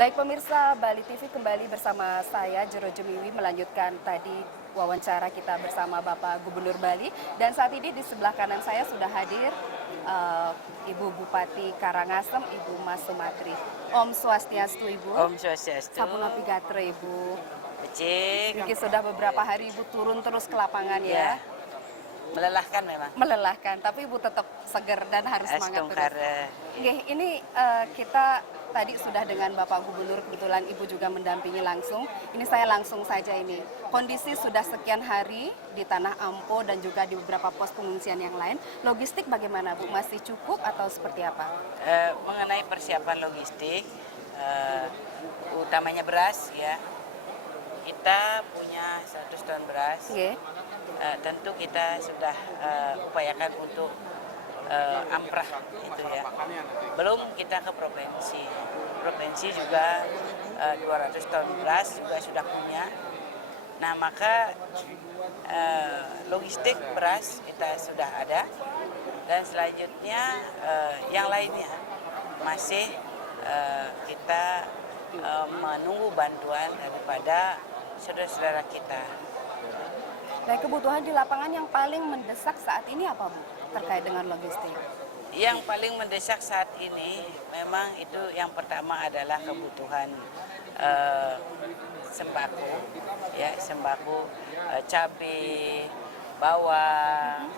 Baik pemirsa, Bali TV kembali bersama saya Jero Jemiwi melanjutkan tadi wawancara kita bersama Bapak Gubernur Bali. Dan saat ini di sebelah kanan saya sudah hadir Ibu Bupati Karangasem, Ibu Mas Sumatri. Om Swastiastu Ibu. Om Swastiastu. Sampun Gatre Ibu. Becik. Mungkin sudah beberapa hari Ibu turun terus ke lapangan ya. Melelahkan memang. Melelahkan, tapi Ibu tetap segar dan harus semangat terus. Oke, ini kita tadi sudah dengan Bapak Gubernur, kebetulan Ibu juga mendampingi langsung. Ini saya langsung saja ini. Kondisi sudah sekian hari di Tanah Ampo dan juga di beberapa pos pengungsian yang lain. Logistik bagaimana Bu? Masih cukup atau seperti apa? Mengenai persiapan logistik, utamanya beras ya. Kita punya 100 ton beras. Okay. Tentu kita sudah upayakan untuk amprah itu ya. Belum kita ke provinsi. Provinsi juga 200 ton beras juga sudah punya. Nah maka logistik beras kita sudah ada. Dan selanjutnya yang lainnya masih kita menunggu bantuan daripada saudara-saudara kita. Nah, kebutuhan di lapangan yang paling mendesak saat ini apa Bu? Terkait dengan logistik. Yang paling mendesak saat ini memang itu yang pertama adalah kebutuhan sembako, ya sembako, cabai, bawang,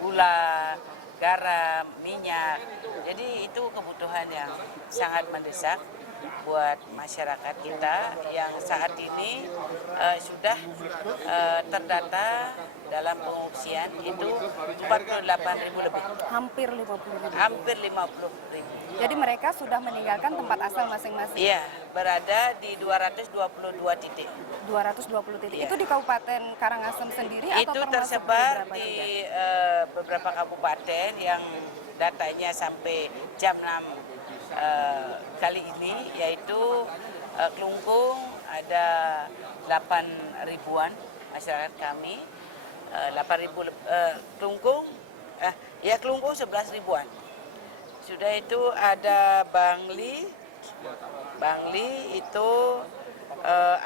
gula, garam, minyak. Jadi itu kebutuhan yang sangat mendesak buat masyarakat kita yang saat ini sudah terdata dalam pengungsian itu 48.000 lebih. Hampir 50.000. Hampir 50.000. Jadi mereka sudah meninggalkan tempat asal masing-masing. Iya, berada di 222 titik. 220 titik. Iya. Itu di Kabupaten Karangasem sendiri atau Itu termasuk tersebar beberapa di juga? beberapa kabupaten yang datanya sampai jam 6 kali ini, yaitu Klungkung ada 8 ribuan masyarakat kami, 8.000 Klungkung, Klungkung 11 ribuan. Sudah itu ada Bangli itu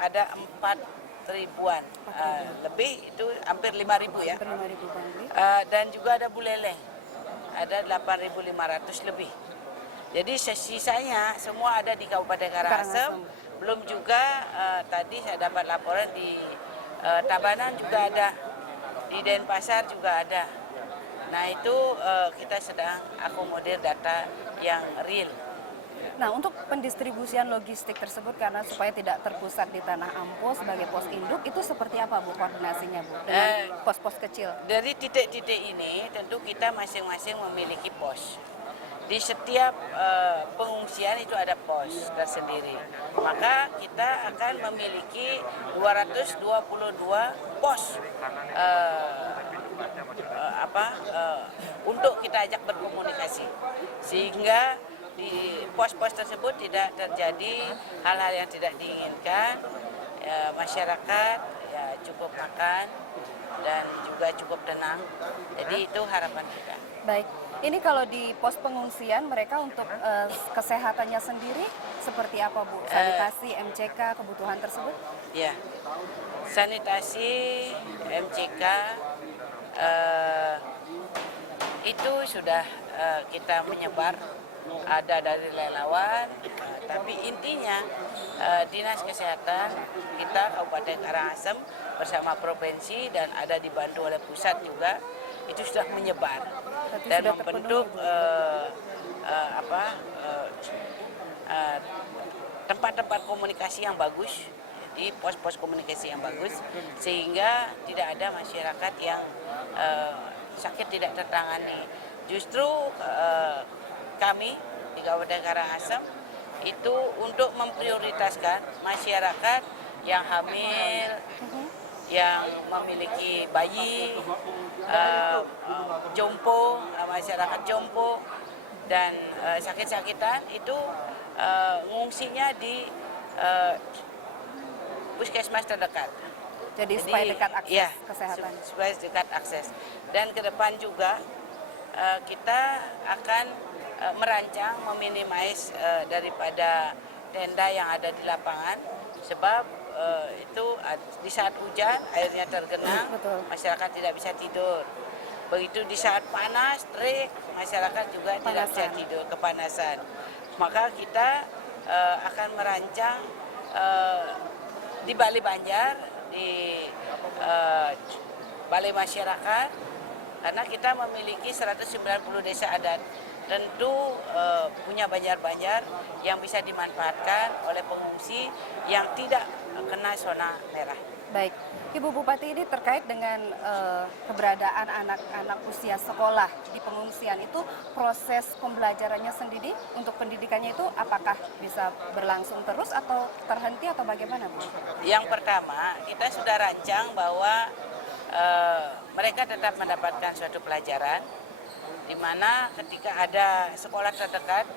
ada 4 ribuan, lebih itu hampir 5.000 ya. Hampir 5.000 Bangli. Dan juga ada Buleleng, ada 8.500 lebih. Jadi sisanya semua ada di Kabupaten Karangasem. Belum juga tadi saya dapat laporan di Tabanan juga ada, di Denpasar juga ada. Nah itu kita sedang akomodir data yang real. Nah, untuk pendistribusian logistik tersebut karena supaya tidak terpusat di Tanah Ampo sebagai pos induk, itu seperti apa Bu koordinasinya Bu dengan pos-pos kecil? Dari titik-titik ini tentu kita masing-masing memiliki pos. Di setiap pengungsian itu ada pos tersendiri. Maka kita akan memiliki 222 pos untuk kita ajak berkomunikasi. Sehingga di pos-pos tersebut tidak terjadi hal-hal yang tidak diinginkan. Masyarakat ya cukup makan dan juga cukup tenang. Jadi itu harapan kita. Baik, ini kalau di pos pengungsian mereka untuk kesehatannya sendiri seperti apa Bu? Sanitasi, MCK, kebutuhan tersebut? Ya, sanitasi, MCK itu sudah kita menyebar, ada dari relawan, tapi intinya Dinas Kesehatan kita Kabupaten Karangasem bersama provinsi dan ada dibantu oleh pusat juga itu sudah menyebar dan membentuk tempat-tempat komunikasi yang bagus, di pos-pos komunikasi yang bagus sehingga tidak ada masyarakat yang sakit tidak tertangani. Justru kami di Kabupaten Karangasem itu untuk memprioritaskan masyarakat yang hamil, yang memiliki bayi, jompo, masyarakat jompo dan sakit-sakitan itu ngungsinya di puskesmas terdekat. Jadi supaya dekat akses kesehatan. Supaya dekat akses. Dan ke depan juga kita akan merancang meminimais daripada tenda yang ada di lapangan, sebab itu di saat hujan airnya tergenang, Betul. masyarakat tidak bisa tidur. Begitu di saat panas, terik, masyarakat juga tidak bisa tidur, kepanasan. Maka kita akan merancang di Balai Banjar, di Balai Masyarakat, karena kita memiliki 190 desa adat. Tentu punya banjar-banjar yang bisa dimanfaatkan oleh pengungsi yang tidak kena zona merah. Baik, Ibu Bupati, ini terkait dengan keberadaan anak-anak usia sekolah di pengungsian itu, proses pembelajarannya sendiri untuk pendidikannya itu apakah bisa berlangsung terus atau terhenti atau bagaimana, Bu? Yang pertama, kita sudah rancang bahwa mereka tetap mendapatkan suatu pelajaran, di mana ketika ada sekolah terdekat,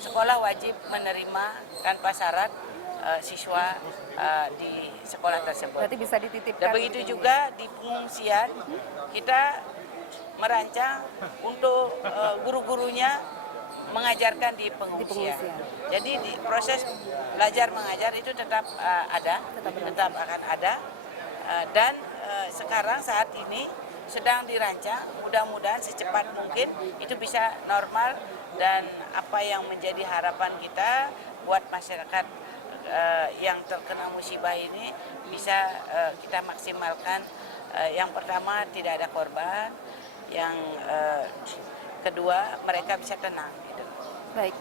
sekolah wajib menerima tanpa syarat siswa di sekolah tersebut. Berarti bisa dititipkan. Dan begitu juga di pengungsian, kita merancang untuk guru-gurunya mengajarkan di pengungsian. Jadi di proses belajar mengajar itu tetap ada, tetap akan ada. Dan sekarang saat ini sedang dirancang, mudah-mudahan secepat mungkin itu bisa normal, dan apa yang menjadi harapan kita buat masyarakat yang terkena musibah ini bisa kita maksimalkan. Yang pertama, tidak ada korban, yang kedua mereka bisa tenang gitu. Baik,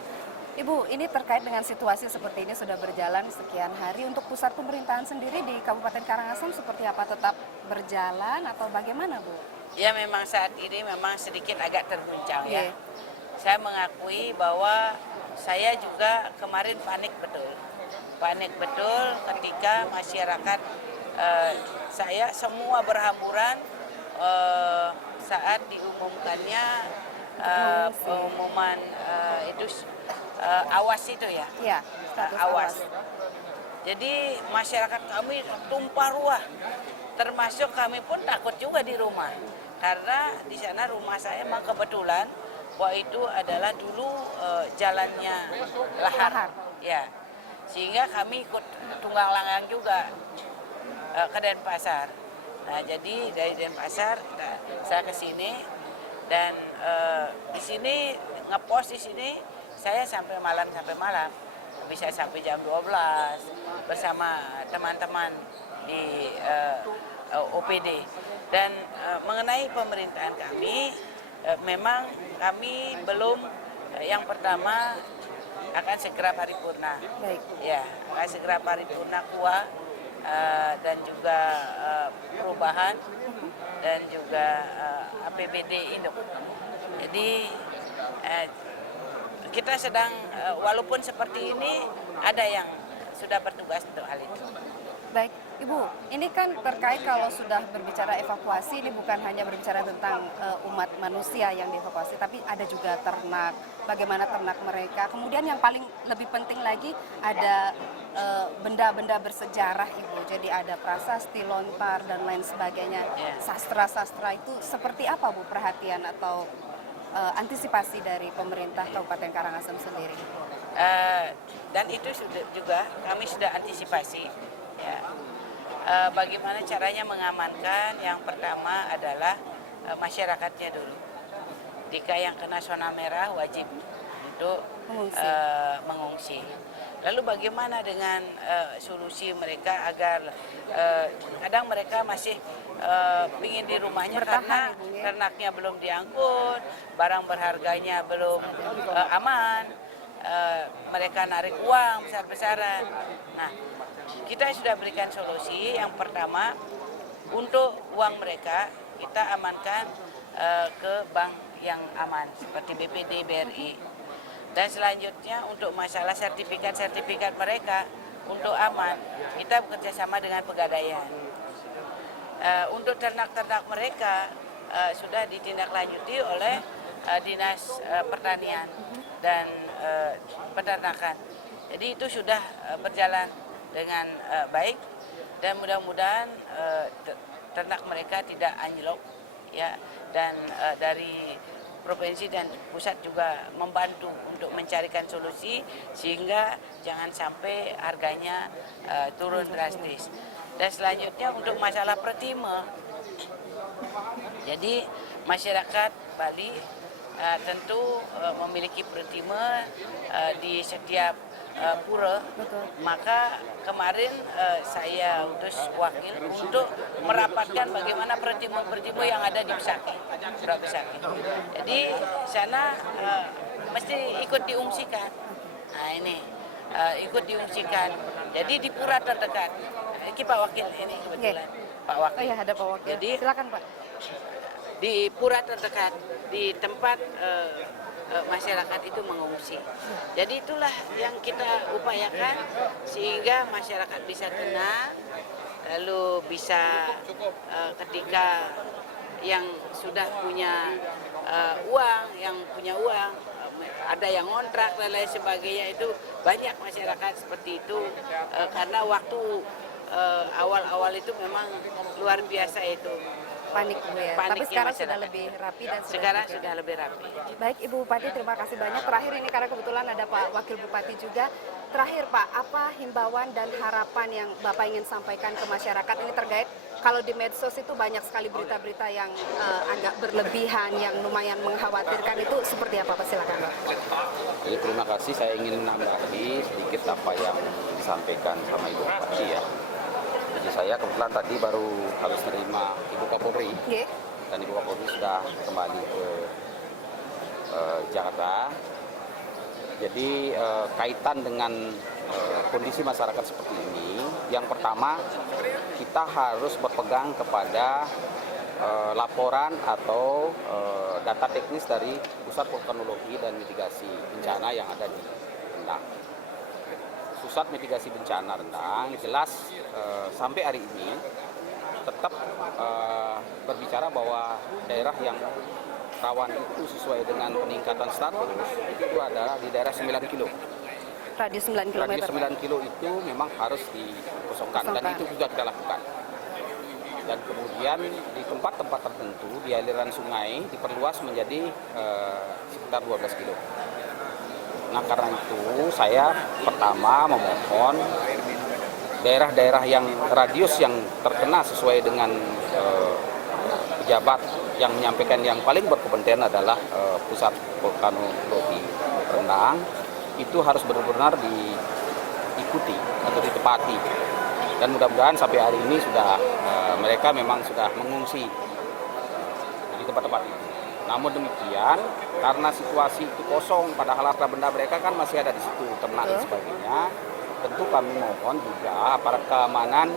Ibu, ini terkait dengan situasi seperti ini sudah berjalan sekian hari. Untuk pusat pemerintahan sendiri di Kabupaten Karangasem seperti apa? Tetap berjalan atau bagaimana, Bu? Ya, memang saat ini memang sedikit agak terguncang ya. Saya mengakui bahwa saya juga kemarin panik betul ketika masyarakat saya semua berhamburan saat diumumkannya pengumuman itu awas itu ya. Iya, awas. Jadi masyarakat kami tumpah ruah, termasuk kami pun takut juga di rumah, karena di sana rumah saya memang kebetulan bahwa itu adalah dulu jalannya lahar. Ya, sehingga kami ikut tunggang langgang juga ke Denpasar. Nah, jadi dari Denpasar saya ke sini, dan di sini ngepost di sini saya sampai malam, bisa sampai jam 12 bersama teman-teman di OPD. Dan mengenai pemerintahan kami, memang kami belum, yang pertama akan segera paripurna. Baik. Ya, akan segera paripurna KUA dan juga perubahan dan juga APBD Induk. Jadi kita sedang, walaupun seperti ini, ada yang sudah bertugas untuk hal itu. Baik, Ibu, ini kan terkait kalau sudah berbicara evakuasi, ini bukan hanya berbicara tentang umat manusia yang dievakuasi, tapi ada juga ternak, bagaimana ternak mereka. Kemudian yang paling lebih penting lagi ada benda-benda bersejarah, Ibu. Jadi ada prasasti, lontar, dan lain sebagainya. Sastra-sastra itu seperti apa, Bu, perhatian atau antisipasi dari pemerintah Kabupaten Karangasem sendiri? Dan itu juga kami sudah antisipasi. Ya. Bagaimana caranya mengamankan? Yang pertama adalah masyarakatnya dulu. Jika yang kena zona merah wajib untuk mengungsi. Lalu bagaimana dengan solusi mereka agar kadang mereka masih ingin di rumahnya karena ternaknya belum diangkut, barang berharganya belum aman, mereka narik uang besar-besaran. Nah, kita sudah berikan solusi. Yang pertama, untuk uang mereka kita amankan ke bank yang aman seperti BPD, BRI. Dan selanjutnya untuk masalah sertifikat mereka untuk aman, kita bekerja sama dengan Pegadaian. Untuk ternak-ternak mereka sudah ditindaklanjuti oleh Dinas Pertanian dan Peternakan. Jadi itu sudah berjalan dengan baik, dan mudah-mudahan ternak mereka tidak anjlok ya, dan dari provinsi dan pusat juga membantu untuk mencarikan solusi sehingga jangan sampai harganya turun drastis. Dan selanjutnya untuk masalah pertime, jadi masyarakat Bali tentu memiliki pertime di setiap pura. Betul. Maka kemarin saya utus wakil untuk merapatkan bagaimana pertime-pertime yang ada di Besaki, Pura Besaki. Jadi sana mesti ikut diungsikan. Nah ini ikut diungsikan. Jadi di pura terdekat. Ini Pak Wakil ini kebetulan. Pak Wakil. Oh ya, ada Pak Wakil. Jadi Silakan Pak. di pura terdekat, di tempat masyarakat itu mengungsi. Jadi itulah yang kita upayakan sehingga masyarakat bisa tenang, lalu bisa ketika yang sudah punya uang, ada yang ngontrak dan lain sebagainya, itu banyak masyarakat seperti itu karena waktu awal-awal itu memang luar biasa itu. Panik Bu ya. Tapi sekarang sudah lebih rapi dan sudah lebih rapi. Baik Ibu Bupati, terima kasih banyak. Terakhir ini karena kebetulan ada Pak Wakil Bupati juga. Terakhir Pak, apa himbauan dan harapan yang Bapak ingin sampaikan ke masyarakat ini terkait kalau di medsos itu banyak sekali berita-berita yang agak berlebihan, yang lumayan mengkhawatirkan, itu seperti apa Pak? Silakan. Jadi terima kasih, saya ingin menambahi sedikit apa yang disampaikan sama Ibu Bupati ya. Jadi saya kebetulan tadi baru harus menerima Ibu Kapolri, dan Ibu Kapolri sudah kembali ke Jakarta. Jadi kaitan dengan kondisi masyarakat seperti ini, yang pertama kita harus berpegang kepada laporan atau data teknis dari Pusat Vulkanologi dan Mitigasi Bencana yang ada di Rendang. Pusat Mitigasi Bencana Rendang jelas sampai hari ini tetap berbicara bahwa daerah yang rawan itu sesuai dengan peningkatan status itu adalah di daerah 9 kilo. Radius 9 km. Radius 9 kilo itu memang harus dikosongkan dan itu juga kita lakukan. Dan kemudian di tempat-tempat tertentu di aliran sungai diperluas menjadi sekitar 12 kilo. Nah karena itu saya pertama memohon daerah-daerah yang radius yang terkena sesuai dengan pejabat yang menyampaikan yang paling berkompetensi adalah Pusat Vulkanologi Rendang, itu harus benar-benar diikuti atau ditepati. Dan mudah-mudahan sampai hari ini sudah mereka memang sudah mengungsi di tempat-tempat itu. Namun demikian, karena situasi itu kosong, padahal harta benda mereka kan masih ada di situ, ternak dan sebagainya, tentu kami mohon juga aparat keamanan,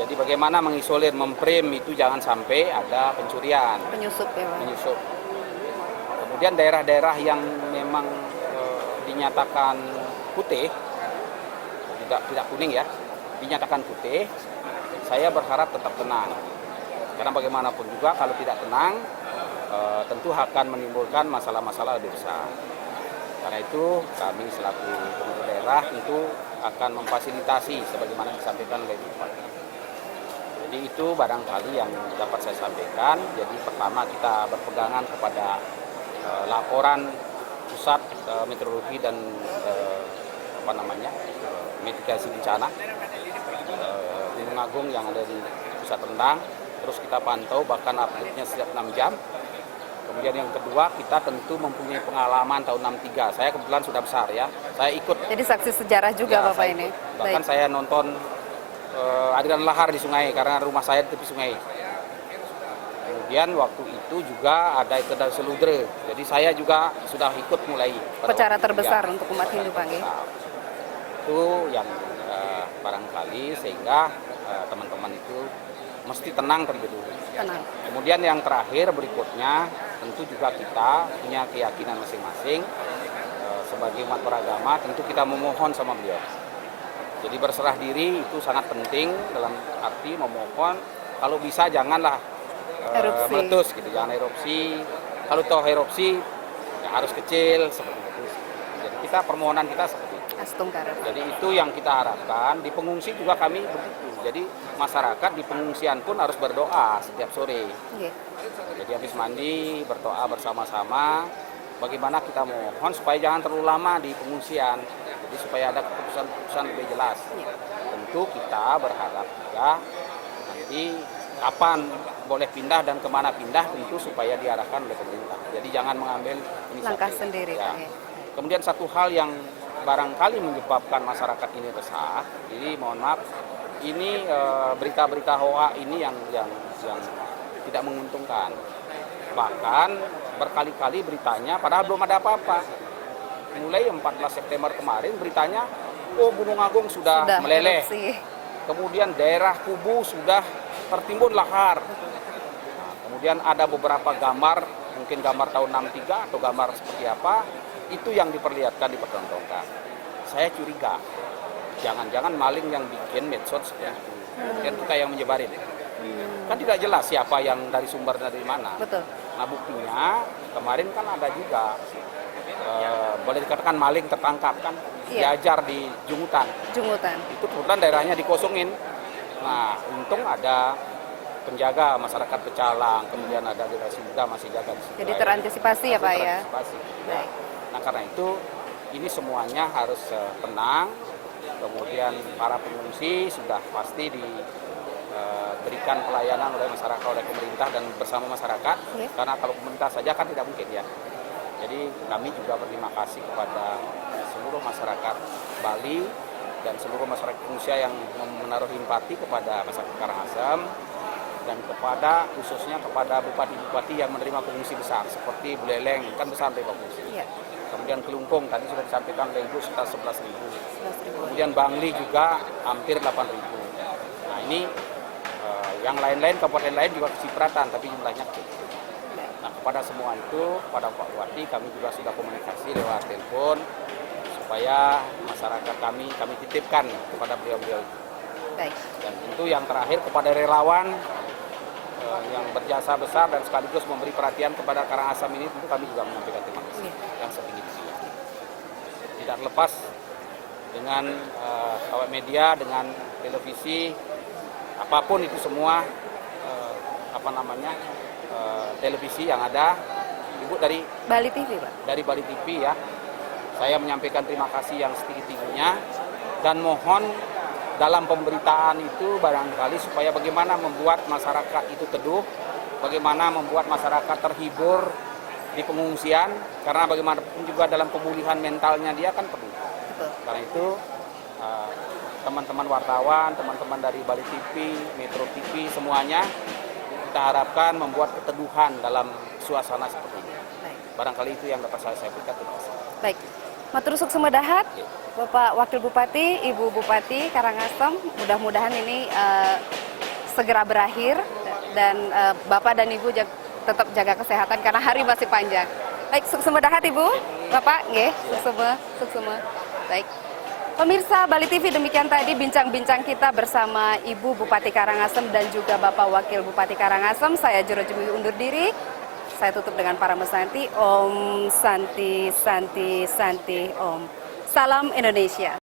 jadi bagaimana mengisolir, memprem itu jangan sampai ada pencurian. Penyusup ya Pak? Penyusup. Kemudian daerah-daerah yang memang dinyatakan putih, tidak kuning ya, dinyatakan putih, saya berharap tetap tenang. Karena bagaimanapun juga kalau tidak tenang, tentu akan menimbulkan masalah-masalah lebih besar. Karena itu kami selaku pemerintah daerah tentu akan memfasilitasi sebagaimana disampaikan oleh Bupati. Jadi itu barangkali yang dapat saya sampaikan. Jadi pertama kita berpegangan kepada laporan Pusat Meteorologi dan Mitigasi Bencana Gunung Agung yang ada di Pusat Rendang. Terus kita pantau bahkan update-nya setiap 6 jam. Kemudian yang kedua, kita tentu mempunyai pengalaman tahun 63. Saya kebetulan sudah besar ya. Saya ikut. Jadi saksi sejarah juga ya, Bapak ini. Bahkan saya nonton aliran lahar di sungai karena rumah saya di tepi sungai. Kemudian waktu itu juga ada Kedai Seludre. Jadi saya juga sudah ikut mulai. Upacara terbesar untuk umat Hindu Pak. Itu yang barangkali sehingga teman-teman itu mesti tenang terlebih dulu. Tenang. Kemudian yang terakhir berikutnya tentu juga kita punya keyakinan masing-masing sebagai umat beragama, tentu kita memohon sama beliau. Jadi berserah diri itu sangat penting dalam arti memohon kalau bisa janganlah meletus gitu, jangan erupsi. Kalau toh erupsi ya harus kecil seperti itu. Jadi kita permohonan kita seperti itu. Astung Karet. Jadi itu yang kita harapkan. Di pengungsi juga kami begitu. Jadi masyarakat di pengungsian pun harus berdoa setiap sore. Nggih. Jadi habis mandi berdoa bersama-sama. Bagaimana kita mohon supaya jangan terlalu lama di pengungsian. Jadi supaya ada keputusan-keputusan lebih jelas. Iya. Tentu kita berharap juga nanti kapan boleh pindah dan kemana pindah tentu supaya diarahkan oleh pemerintah. Jadi jangan mengambil inisiatif. Langkah sendiri. Ya. Nggih. Kemudian satu hal yang barangkali menyebabkan masyarakat ini resah, jadi mohon maaf, ini berita-berita hoa ini yang tidak menguntungkan. Bahkan berkali-kali beritanya, padahal belum ada apa-apa. Mulai 14 September kemarin beritanya, oh Gunung Agung sudah meleleh. Erupsi. Kemudian daerah Kubu sudah tertimbun lahar. Nah, kemudian ada beberapa gambar, mungkin gambar tahun 63 atau gambar seperti apa, itu yang diperlihatkan, dipertontonkan. Saya curiga, jangan-jangan maling yang bikin medsos seperti itu. Kemudian kita yang menyebarin. Kan tidak jelas siapa yang dari sumber dari mana. Betul. Nah buktinya kemarin kan ada juga, boleh dikatakan maling tertangkap kan, Iya. diajar di Jungutan. Jungutan. Itu kebetulan daerahnya dikosongin. Nah, untung ada penjaga masyarakat Pecalang, kemudian ada generasi muda masih jaga di situ. Jadi terantisipasi ya Pak ya. Terantisipasi. Baik. Nah, karena itu ini semuanya harus tenang. Kemudian para pengungsi sudah pasti diberikan pelayanan oleh masyarakat, oleh pemerintah dan bersama masyarakat. Iya. Karena kalau pemerintah saja kan tidak mungkin ya. Jadi kami juga berterima kasih kepada seluruh masyarakat Bali dan seluruh masyarakat Indonesia yang menaruh empati kepada masyarakat Karangasem dan kepada khususnya kepada bupati-bupati yang menerima pengungsi besar seperti Buleleng kan besar dari pengungsi. Iya. Kemudian Kelungkung tadi sudah disampaikan oleh Ibu sekitar 11.000. 11.000. Kemudian Bangli juga hampir 8.000. Nah ini yang lain-lain kabupaten lain juga kecipratan tapi jumlahnya kecil. Nah kepada semua itu, kepada Pak Bupati kami juga sudah komunikasi lewat telepon supaya masyarakat kami titipkan kepada beliau-beliau itu. Baik. Dan tentu yang terakhir kepada relawan yang berjasa besar dan sekaligus memberi perhatian kepada Karangasem ini tentu kami juga menyampaikan terima kasih yang setinggi-tingginya. Tidak lepas dengan awak media, dengan televisi, apapun itu semua televisi yang ada, Ibu dari Bali TV Pak. dari Bali TV ya. Saya menyampaikan terima kasih yang setinggi-tingginya dan mohon dalam pemberitaan itu barangkali supaya bagaimana membuat masyarakat itu teduh, bagaimana membuat masyarakat terhibur di pengungsian, karena bagaimanapun juga dalam pemulihan mentalnya dia kan perlu. Betul. Karena itu teman-teman wartawan, teman-teman dari Bali TV, Metro TV semuanya kita harapkan membuat keteduhan dalam suasana seperti ini. Baik. Barangkali itu yang dapat saya sampaikan. Terima kasih. Baik. Matur sukses dahat, Bapak Wakil Bupati, Ibu Bupati Karangasem. Mudah-mudahan ini segera berakhir dan Bapak dan Ibu tetap jaga kesehatan karena hari masih panjang. Baik, sukses dahat Ibu, Bapak, nggih, sukses. Baik. Pemirsa Bali TV, demikian tadi bincang-bincang kita bersama Ibu Bupati Karangasem dan juga Bapak Wakil Bupati Karangasem. Saya Jero Jumi undur diri. Saya tutup dengan para mesanti. Om Santi Santi Santi Om. Salam Indonesia.